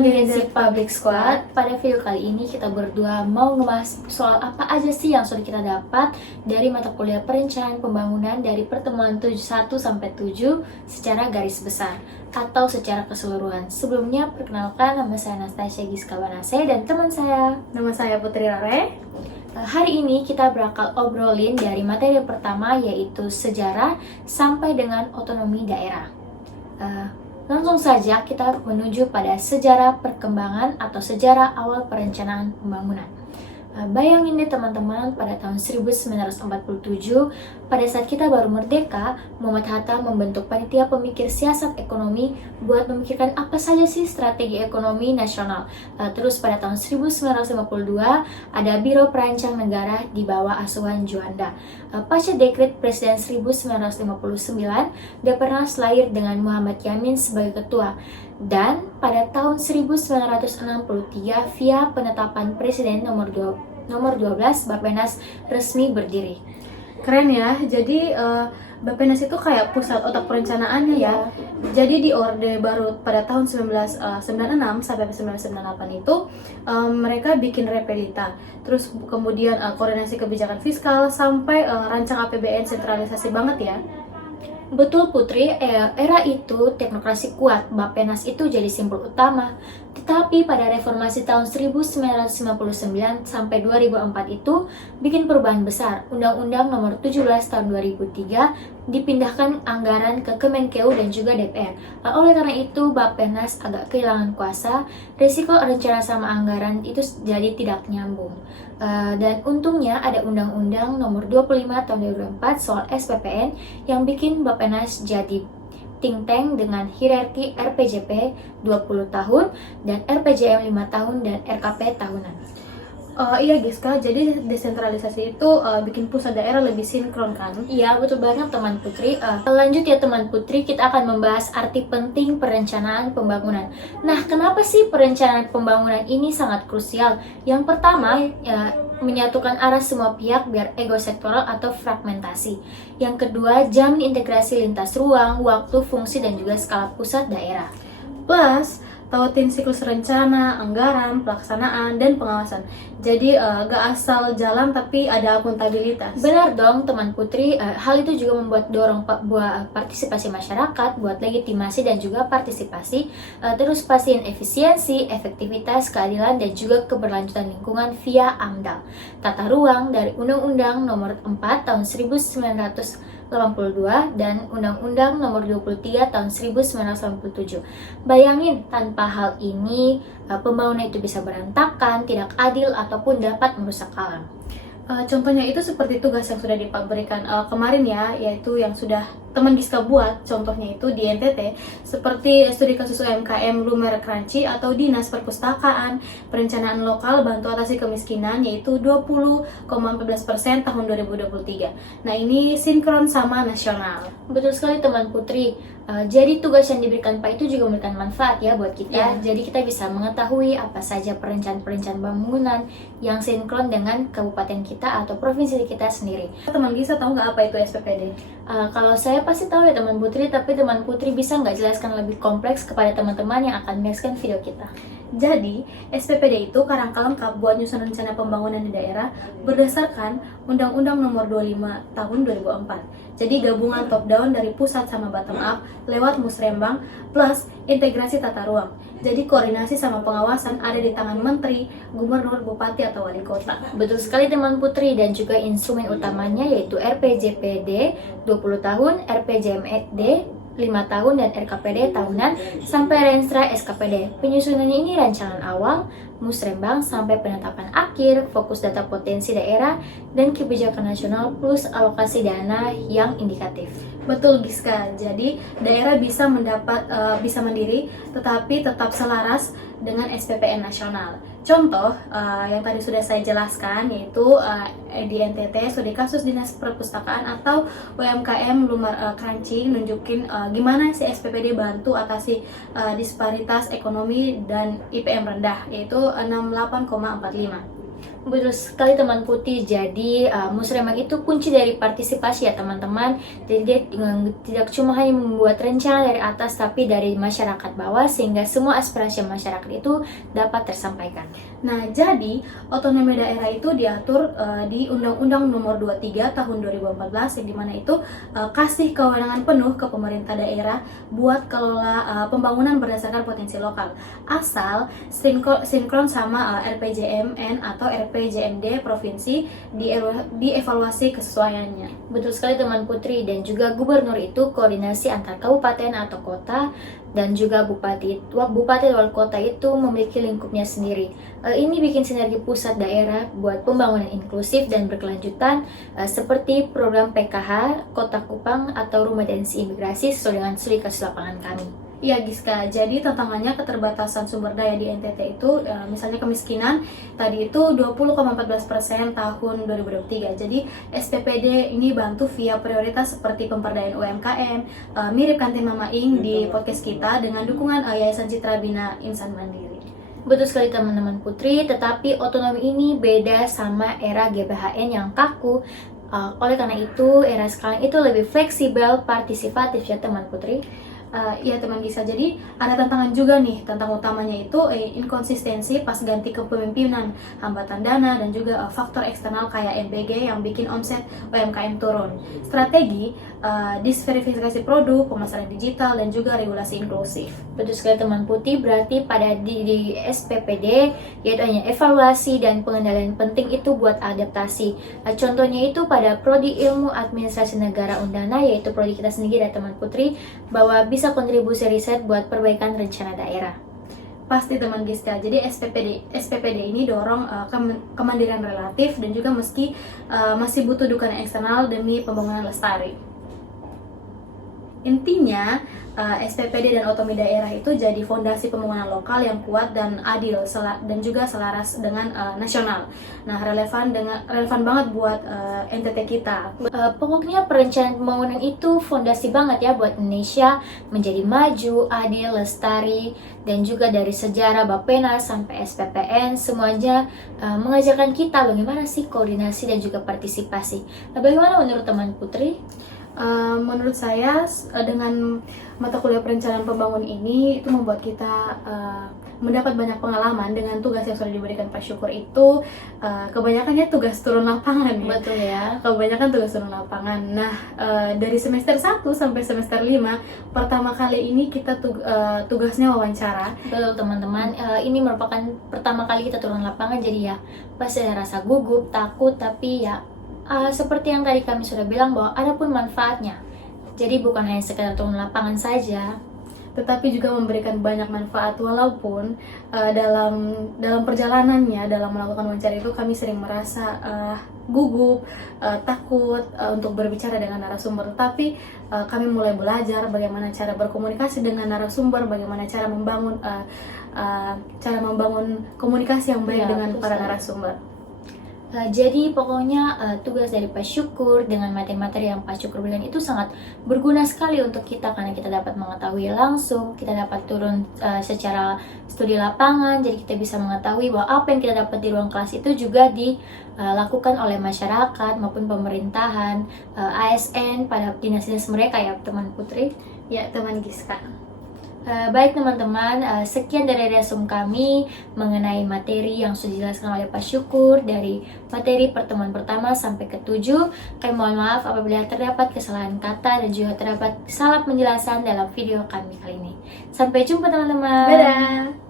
Candidate Public Squad. Pada video kali ini kita berdua mau ngebahas soal apa aja sih yang sudah kita dapat dari mata kuliah perencanaan pembangunan dari pertemuan 71 sampai 7 secara garis besar atau secara keseluruhan. Sebelumnya perkenalkan, nama saya Anastasia Giska Banase dan teman saya. Nama saya Putri Rare. Hari ini kita bakal obrolin dari materi pertama yaitu sejarah sampai dengan otonomi daerah. Langsung saja kita menuju pada sejarah perkembangan atau sejarah awal perencanaan pembangunan. Bayangin deh teman-teman, pada tahun 1947, pada saat kita baru merdeka, Muhammad Hatta membentuk panitia pemikir siasat ekonomi buat memikirkan apa saja sih strategi ekonomi nasional. Terus pada tahun 1952, ada Biro Perancang Negara di bawah asuhan Juanda. Pasca dekret Presiden 1959, Depernas lahir dengan Muhammad Yamin sebagai ketua. Dan pada tahun 1963 via penetapan Presiden nomor 12 Bappenas resmi berdiri. Keren ya, jadi Bappenas itu kayak pusat otak perencanaannya ya. Jadi di Orde Baru pada tahun 1996 sampai 1998 itu mereka bikin repelita. Terus kemudian koordinasi kebijakan fiskal sampai rancang APBN sentralisasi banget ya. Betul Putri, era itu teknokrasi kuat, Bappenas itu jadi simbol utama. Tetapi pada reformasi tahun 1959 sampai 2004 itu bikin perubahan besar. Undang-Undang nomor 17 tahun 2003 dipindahkan anggaran ke Kemenkeu dan juga DPR. Oleh karena itu Bappenas agak kehilangan kuasa, risiko rencana sama anggaran itu jadi tidak nyambung. Dan untungnya ada Undang-Undang nomor 25 tahun 2004 soal SPPN yang bikin Bappenas jadi think tank dengan hierarki RPJP 20 tahun dan RPJM 5 tahun dan RKP tahunan. Iya Giska, jadi desentralisasi itu bikin pusat daerah lebih sinkron kan? Iya betul banget teman Putri. Lanjut ya teman Putri, kita akan membahas arti penting perencanaan pembangunan. Nah, kenapa sih perencanaan pembangunan ini sangat krusial? Yang pertama, menyatukan arah semua pihak biar ego sektoral atau fragmentasi. Yang kedua, jamin integrasi lintas ruang, waktu, fungsi, dan juga skala pusat daerah. Plus, tautin siklus rencana, anggaran, pelaksanaan, dan pengawasan. Jadi gak asal jalan tapi ada akuntabilitas. Benar dong teman Putri, hal itu juga membuat dorong buat partisipasi masyarakat, buat legitimasi dan juga partisipasi, terus pastiin efisiensi, efektivitas, keadilan, dan juga keberlanjutan lingkungan via AMDAL. Tata ruang dari Undang-Undang nomor 4 tahun 1982 dan Undang-Undang nomor 23 tahun 1987. Bayangin, tanpa hal ini pembangunan itu bisa berantakan, tidak adil, ataupun dapat merusak alam. Contohnya itu seperti tugas yang sudah diberikan kemarin ya, yaitu yang sudah teman Giska buat, contohnya itu di NTT, seperti studi kasus UMKM Lumer Kranci atau Dinas Perpustakaan, Perencanaan Lokal Bantu Atasi Kemiskinan, yaitu 20,14% tahun 2023. Nah ini sinkron sama nasional. Betul sekali teman Putri. Jadi tugas yang diberikan Pak itu juga memberikan manfaat ya buat kita. Ya. Jadi kita bisa mengetahui apa saja perencanaan bangunan yang sinkron dengan kabupaten kita atau provinsi kita sendiri. Teman Giska tahu nggak apa itu SPPD? Kalau saya pasti tahu ya teman Putri, tapi teman Putri bisa nggak jelaskan lebih kompleks kepada teman-teman yang akan menyaksikan video kita? Jadi, SPPD itu kerangka lengkap buat nyusun rencana pembangunan di daerah berdasarkan Undang-Undang Nomor 25 Tahun 2004. Jadi gabungan top down dari pusat sama bottom up lewat musrembang plus integrasi tata ruang. Jadi koordinasi sama pengawasan ada di tangan menteri, gubernur, bupati, atau wali kota. Betul sekali teman Putri, dan juga instrumen utamanya yaitu RPJPD 20 tahun, RPJMD 5 tahun, dan RKPD tahunan sampai Renstra SKPD. Penyusunannya ini rancangan awal, musrembang sampai penetapan akhir, fokus data potensi daerah, dan kebijakan nasional plus alokasi dana yang indikatif. Betul Giska, jadi daerah bisa bisa mandiri tetapi tetap selaras dengan SPPN nasional. Contoh yang tadi sudah saya jelaskan yaitu di NTT studi kasus Dinas Perpustakaan atau UMKM Lumer Kranci nunjukin gimana sih SPPD bantu atasi disparitas ekonomi dan IPM rendah yaitu 68,45. Betul sekali teman Putih. Jadi musremang itu kunci dari partisipasi ya teman-teman. Jadi dia tidak cuma hanya membuat rencana dari atas, tapi dari masyarakat bawah, sehingga semua aspirasi masyarakat itu dapat tersampaikan. Nah, jadi otonomi daerah itu diatur di Undang-Undang Nomor 23 Tahun 2014, yang dimana itu kasih kewenangan penuh ke pemerintah daerah buat kelola pembangunan berdasarkan potensi lokal, asal sinkron sama RPJMN atau RPJMD provinsi dievaluasi kesesuaiannya. Betul sekali teman Putri. Dan juga gubernur itu koordinasi antar kabupaten atau kota, dan juga bupati dan wali kota itu memiliki lingkupnya sendiri. Ini bikin sinergi pusat daerah buat pembangunan inklusif dan berkelanjutan, seperti program PKH Kota Kupang atau Rumah Detensi Imigrasi sesuai dengan studi kasus lapangan kami. Iya Giska, jadi tantangannya keterbatasan sumber daya di NTT itu, misalnya kemiskinan tadi itu 20,14% tahun 2023. Jadi SPPD ini bantu via prioritas seperti pemberdayaan UMKM, mirip kantin Mama Ing di podcast kita, dengan dukungan Yayasan Citra Bina Insan Mandiri. Betul sekali teman-teman Putri, tetapi otonomi ini beda sama era GBHN yang kaku. Oleh karena itu, era sekarang itu lebih fleksibel, partisipatif ya teman Putri. Iya teman Gisa, jadi ada tantangan juga nih. Tantangan utamanya itu inkonsistensi pas ganti kepemimpinan, hambatan dana, dan juga faktor eksternal kayak MBG yang bikin omset UMKM turun. Strategi, disverifikasi produk, pemasaran digital, dan juga regulasi inklusif. Betul sekali teman Putih, berarti pada di SPPD yaitu hanya evaluasi dan pengendalian penting itu buat adaptasi. Contohnya itu pada Prodi Ilmu Administrasi Negara Undana, yaitu prodi kita sendiri ya teman Putri, bahwa bisa kontribusi riset buat perbaikan rencana daerah. Pasti teman Giska, jadi SPPD ini dorong kemandirian relatif dan juga meski masih butuh dukungan eksternal demi pembangunan lestari. Intinya, SPPD dan otonomi daerah itu jadi fondasi pembangunan lokal yang kuat dan adil dan juga selaras dengan nasional. Nah, relevan banget buat NTT kita. Pokoknya perencanaan pembangunan itu fondasi banget ya buat Indonesia menjadi maju, adil, lestari, dan juga dari sejarah Bappenas sampai SPPN semuanya mengajarkan kita bagaimana sih koordinasi dan juga partisipasi. Nah, bagaimana menurut teman Putri? Menurut saya dengan mata kuliah perencanaan pembangunan ini itu membuat kita mendapat banyak pengalaman dengan tugas yang sudah diberikan Pak Syukur itu, kebanyakannya tugas turun lapangan ya. Betul ya. Kebanyakan tugas turun lapangan. Nah, dari semester 1 sampai semester 5 pertama kali ini kita tugasnya wawancara. Betul teman-teman, ini merupakan pertama kali kita turun lapangan, jadi ya pasti ada rasa gugup, takut, tapi ya seperti yang tadi kami sudah bilang bahwa ada pun manfaatnya. Jadi bukan hanya sekedar turun lapangan saja, tetapi juga memberikan banyak manfaat. Walaupun dalam perjalanannya, dalam melakukan wawancara itu kami sering merasa gugup, takut untuk berbicara dengan narasumber. Tetapi kami mulai belajar bagaimana cara berkomunikasi dengan narasumber, bagaimana cara membangun komunikasi yang baik dengan para narasumber. Jadi pokoknya tugas dari Pak Syukur dengan materi-materi yang Pak Syukur bilang itu sangat berguna sekali untuk kita, karena kita dapat mengetahui langsung, kita dapat turun secara studi lapangan, jadi kita bisa mengetahui bahwa apa yang kita dapat di ruang kelas itu juga dilakukan oleh masyarakat maupun pemerintahan, ASN pada dinas-dinas mereka ya teman Putri. Ya teman Giska. Baik teman-teman, sekian dari resum kami mengenai materi yang sudah dijelaskan oleh Pak Syukur dari materi pertemuan pertama sampai ke-7. Kami mohon maaf apabila terdapat kesalahan kata dan juga terdapat salah penjelasan dalam video kami kali ini. Sampai jumpa teman-teman. Dadah.